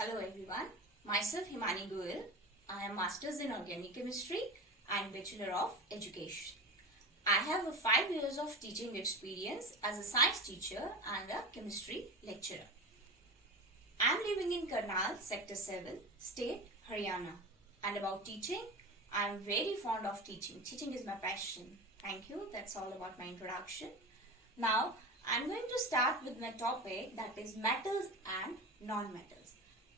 Hello everyone, myself Himani Goyal. I am Masters in Organic Chemistry and Bachelor of Education. I have 5 years of teaching experience as a science teacher and a chemistry lecturer. I am living in Karnal, Sector 7, State, Haryana. And about teaching, I am very fond of teaching. Teaching is my passion. Thank you. That's all about my introduction. Now, I am going to start with my topic, that is metals and non-metals.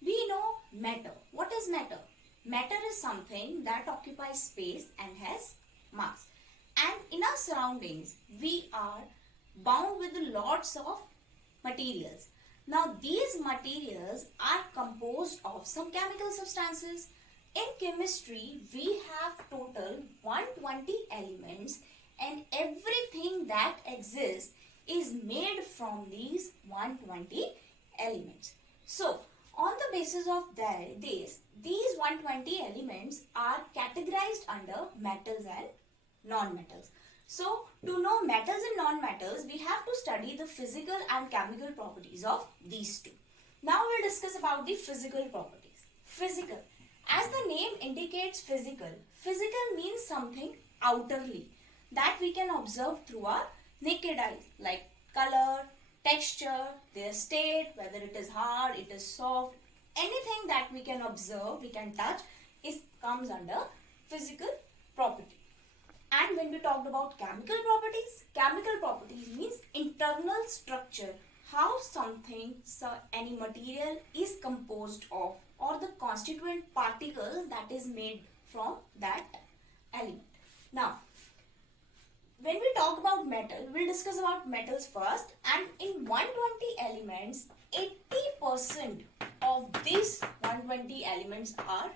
We know matter. What is matter? Matter is something that occupies space and has mass. And in our surroundings, we are bound with lots of materials. Now, these materials are composed of some chemical substances. In chemistry, we have total 120 elements, and everything that exists is made from these 120 elements. So, on the basis of these 120 elements are categorized under metals and non-metals. So, to know metals and non-metals, we have to study the physical and chemical properties of these two. Now, we'll discuss about the physical properties. Physical. As the name indicates physical means something outerly that we can observe through our naked eyes, like color, texture, their state, whether it is hard, it is soft, anything that we can observe, we can touch, comes under physical property. And when we talked about chemical properties means internal structure, how something, any material is composed of, or the constituent particles that is made from that element. Now, when we talk about metal, we'll discuss about metals first, and in 120 elements, 80% of these 120 elements are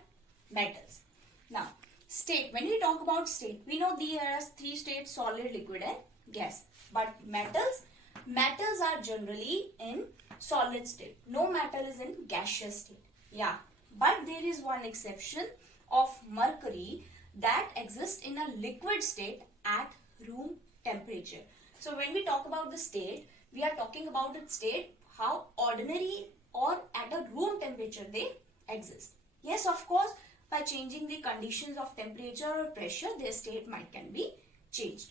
metals. Now, state, when we talk about state, we know there are 3 states: solid, liquid and gas. But metals are generally in solid state. No metal is in gaseous state. Yeah, but there is one exception of mercury that exists in a liquid state at room temperature. So when we talk about the state, we are talking about its state, how ordinary or at a room temperature they exist. Yes, of course, by changing the conditions of temperature or pressure, their state can be changed.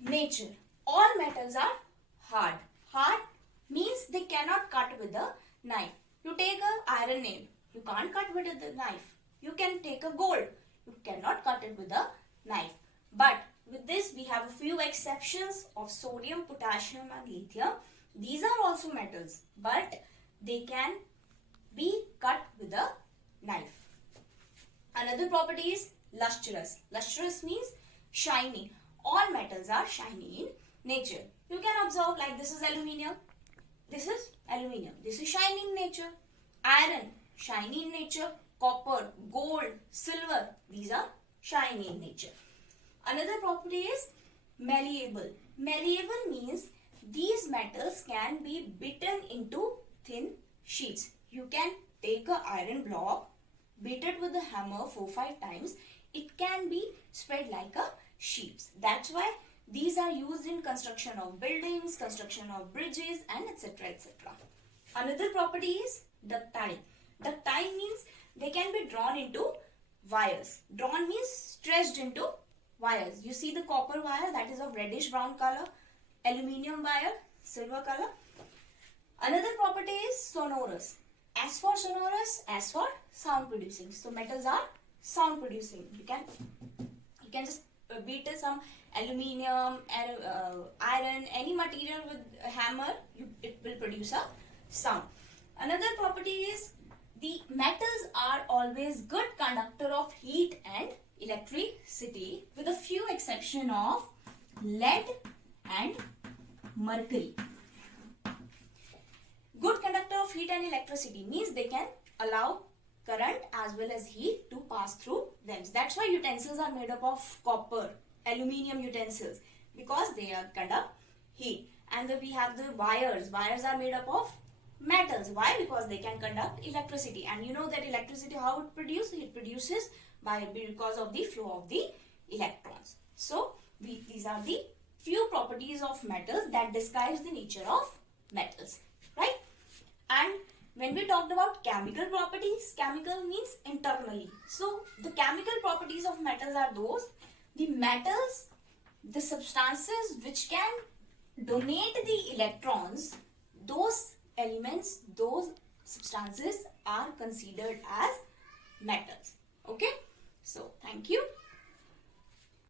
Nature. All metals are hard. Hard means they cannot cut with a knife. You take an iron nail, you can't cut with a knife. You can take a gold, you cannot cut it with a knife. But with this, we have a few exceptions of sodium, potassium and lithium. These are also metals, but they can be cut with a knife. Another property is lustrous. Lustrous means shiny. All metals are shiny in nature. You can observe, like, this is aluminium. This is aluminium. This is shiny in nature. Iron, shiny in nature. Copper, gold, silver, these are shiny in nature. Another property is malleable. Malleable means these metals can be beaten into thin sheets. You can take an iron block, beat it with a hammer 4-5 times. It can be spread like a sheets. That's why these are used in construction of buildings, construction of bridges and etc. etc. Another property is ductile. Ductile means they can be drawn into wires. Drawn means stretched into wires. You see the copper wire, that is of reddish brown color. Aluminium wire, silver color. Another property is sonorous. As for sonorous, as for sound producing. So metals are sound producing. You can just beat some aluminium, iron, any material with a hammer, it will produce a sound. Another property is the metals are always good conductor of heat and electricity, with a few exception of lead and mercury. Good conductor of heat and electricity means they can allow current as well as heat to pass through them. That's why utensils are made up of copper, aluminium utensils, because they conduct heat. And then we have the wires. Wires are made up of metals. Why? Because they can conduct electricity. And you know that electricity, how it produces? It produces because of the flow of the electrons. So these are the few properties of metals that describes the nature of metals, right? And when when we talked about chemical properties, chemical means internally. So the chemical properties of metals are those, the metals, the substances which can donate the electrons, those elements, those substances are considered as metals. Okay, so thank you.